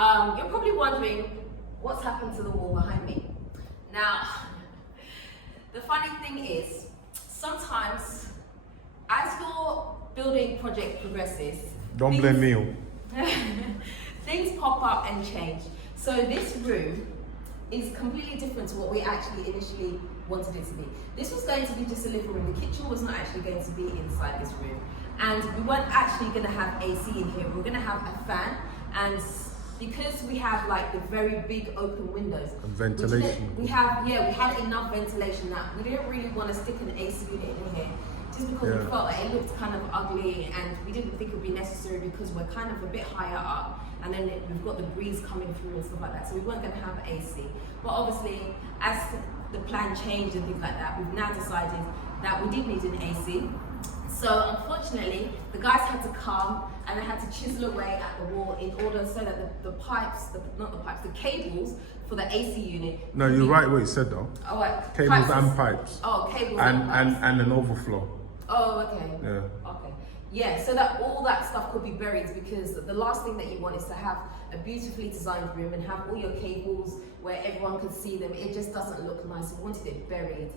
You're probably wondering what's happened to the wall behind me. Now, the funny thing is, sometimes as your building project progresses, Don't blame me. things pop up and change. So this room is completely different to what we actually initially wanted it to be. This was going to be just a living room. The kitchen was not actually going to be inside this room. And we weren't actually going to have AC in here. We were going to have a fan, and because we have like the very big open windows and ventilation, we had enough ventilation that we didn't really want to stick an AC unit in here, just because we felt like it looked kind of ugly, and we didn't think it would be necessary because we're kind of a bit higher up, and then we've got the breeze coming through and stuff like that, so we weren't going to have AC. But obviously, as the plan changed and things like that, we've now decided that we did need an AC. So unfortunately, the guys had to come and they had to chisel away at the wall in order so that the cables for the AC unit. No, you're right what you said though. Oh, what? Cables and pipes. Oh, cables and pipes. And an overflow. Oh, okay. Yeah. Okay. Yeah, so that all that stuff could be buried, because the last thing that you want is to have a beautifully designed room and have all your cables where everyone could see them. It just doesn't look nice. We wanted it buried.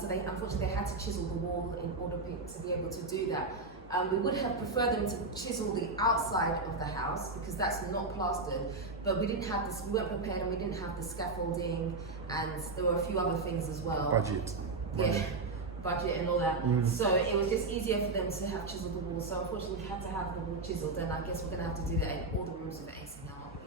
So unfortunately they had to chisel the wall in order to be able to do that. We would have preferred them to chisel the outside of the house because that's not plastered, but we didn't have this, we weren't prepared, and we didn't have the scaffolding, and there were a few other things as well. Budget. Yeah, budget and all that. So it was just easier for them to have chiseled the wall. So unfortunately we had to have the wall chiseled, and I guess we're gonna have to do that in all the rooms with the AC now, aren't we?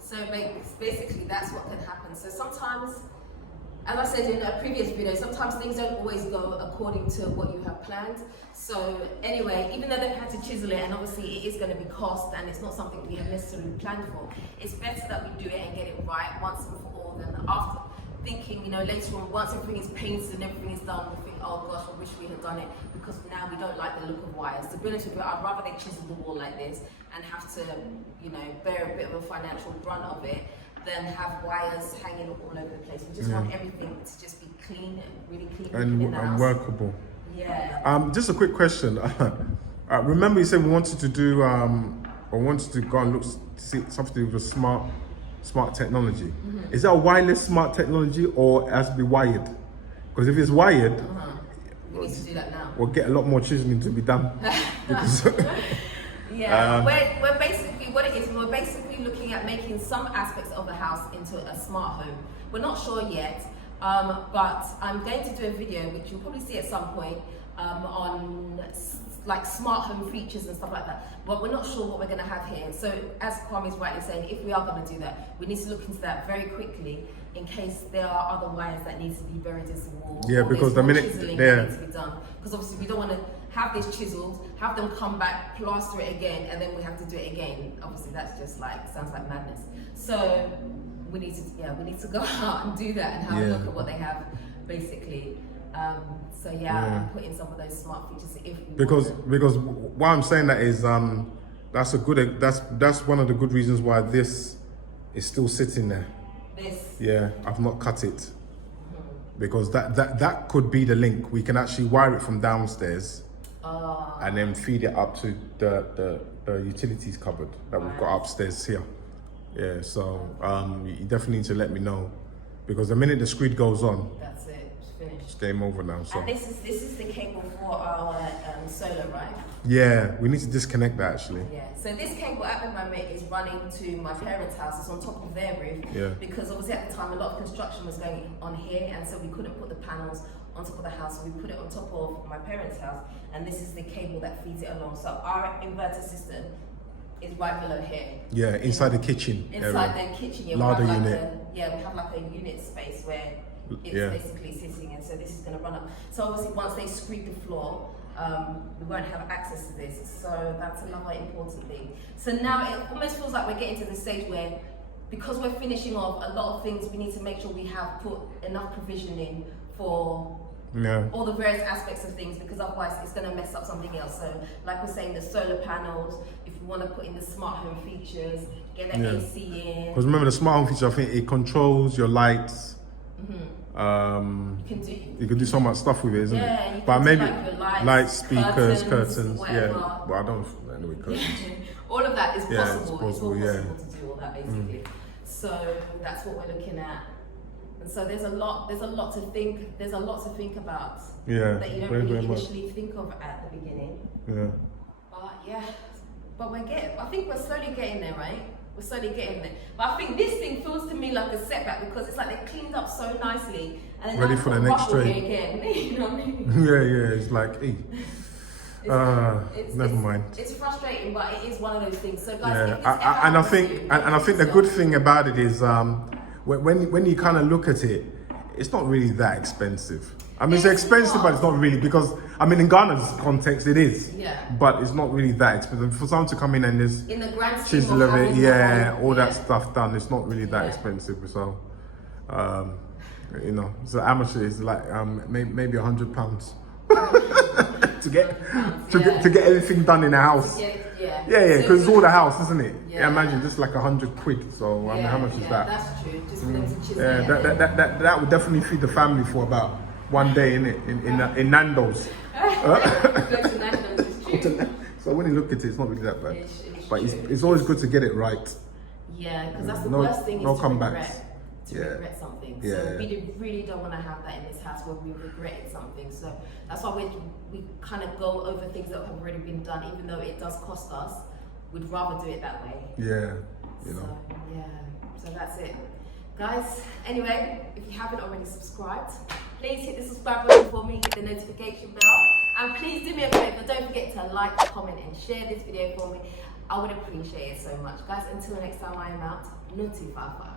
So basically that's what can happen. So sometimes, as I said in a previous video, sometimes things don't always go according to what you have planned. So anyway, even though they've had to chisel it, and obviously it is going to be cost and it's not something we have necessarily planned for, it's better that we do it and get it right once and for all than after thinking, later on, once everything is painted and everything is done, we think, oh gosh, I wish we had done it, because now we don't like the look of wires. To be honest with you, I'd rather they chisel the wall like this and have to, bear a bit of a financial brunt of it than have wires hanging all over the place. We just want everything to just be clean and really clean and workable. Yeah. Just a quick question. Remember you said we wanted to do, or wanted to go and look, see something with smart technology. Is that a wireless smart technology, or it has to be wired? Because if it's wired, we need to do that now. We'll get a lot more chiseling to be done. Because we're basically, what it is, we're basically looking at making some aspects of the house into a smart home. We're not sure yet, but I'm going to do a video, which you'll probably see at some point, on like smart home features and stuff like that, but we're not sure what we're going to have here. So as Kwame is rightly saying, if we are going to do that, we need to look into that very quickly in case there are other wires that need to be buried into the wall. Yeah, because the minute there needs to be done, because obviously we don't want to have this chiseled, have them come back, plaster it again, and then we have to do it again. Obviously that's just sounds like madness. So we need to go out and do that and have a look at what they have basically. I'm putting some of those smart features because why I'm saying that is that's one of the good reasons why this is still sitting there. I've not cut it because that could be the link. We can actually wire it from downstairs and then feed it up to the utilities cupboard that we've got upstairs here. So you definitely need to let me know, because the minute the screed goes on, that's it. It's game over now. So and this is the cable for our solar, right? Yeah, we need to disconnect that actually. Yeah. So this cable at the moment is running to my parents' house. It's on top of their roof. Yeah. Because obviously at the time a lot of construction was going on here, and so we couldn't put the panels on top of the house. So we put it on top of my parents' house, and this is the cable that feeds it along. So our inverter system is right below here. Yeah, inside the kitchen. Inside the kitchen, yeah. Larder unit. We have like a unit space where it's basically sitting, and so this is going to run up. So obviously once they screed the floor, we won't have access to this. So that's another important thing. So now it almost feels like we're getting to the stage where because we're finishing off a lot of things, we need to make sure we have put enough provision in for all the various aspects of things, because otherwise it's going to mess up something else. So like we're saying, the solar panels, if you want to put in the smart home features, get the AC in. Because remember the smart home feature, I think it controls your lights. You can do so much stuff with it, isn't it? You But can maybe do like your lights, speakers, curtains, whatever. Well, I don't anyway. Curtains. All of that is possible. It's It's all possible, possible to do all that basically. So that's what we're looking at. And so there's a lot to think about. Yeah, that you don't very, really very much. initially think of at the beginning. Yeah. But I think we're slowly getting there, right? We're slowly getting there. But I think this thing feels to me like a setback, because it's like they cleaned up so nicely and then Ready for the next train. again. You know what I mean? Yeah, it's like, hey. Never mind. It's frustrating, but it is one of those things. So guys, if this and I think the good thing about it is when you kind of look at it, it's not really that expensive. I mean, it's expensive, but it's not really, because I mean, in Ghana's context, it is. Yeah. But it's not really that expensive for someone to come in and just in the grand scheme chisel of it, having all that stuff done. It's not really that expensive. So, you know, so amateur is like maybe £100 to get everything done in a house. Yeah, because it's all the house, isn't it? Yeah, imagine just like £100. So I mean, how much is that? That's true. Just for them to chisel that would definitely feed the family for about one day, in Nando's. Go to Nando's, it's true. So when you look at it, it's not really that bad. But it's always good to get it right. Yeah, because that's the worst thing, is to regret something. Yeah. So we really don't want to have that in this house where we regretted something. So that's why we kind of go over things that have already been done, even though it does cost us. We'd rather do it that way. Yeah, you know. So that's it. Guys, anyway, if you haven't already subscribed, please hit the subscribe button for me, hit the notification bell, and please do me a favor, don't forget to like, comment and share this video for me. I would appreciate it so much. Guys, until next time, I am out. Not too far.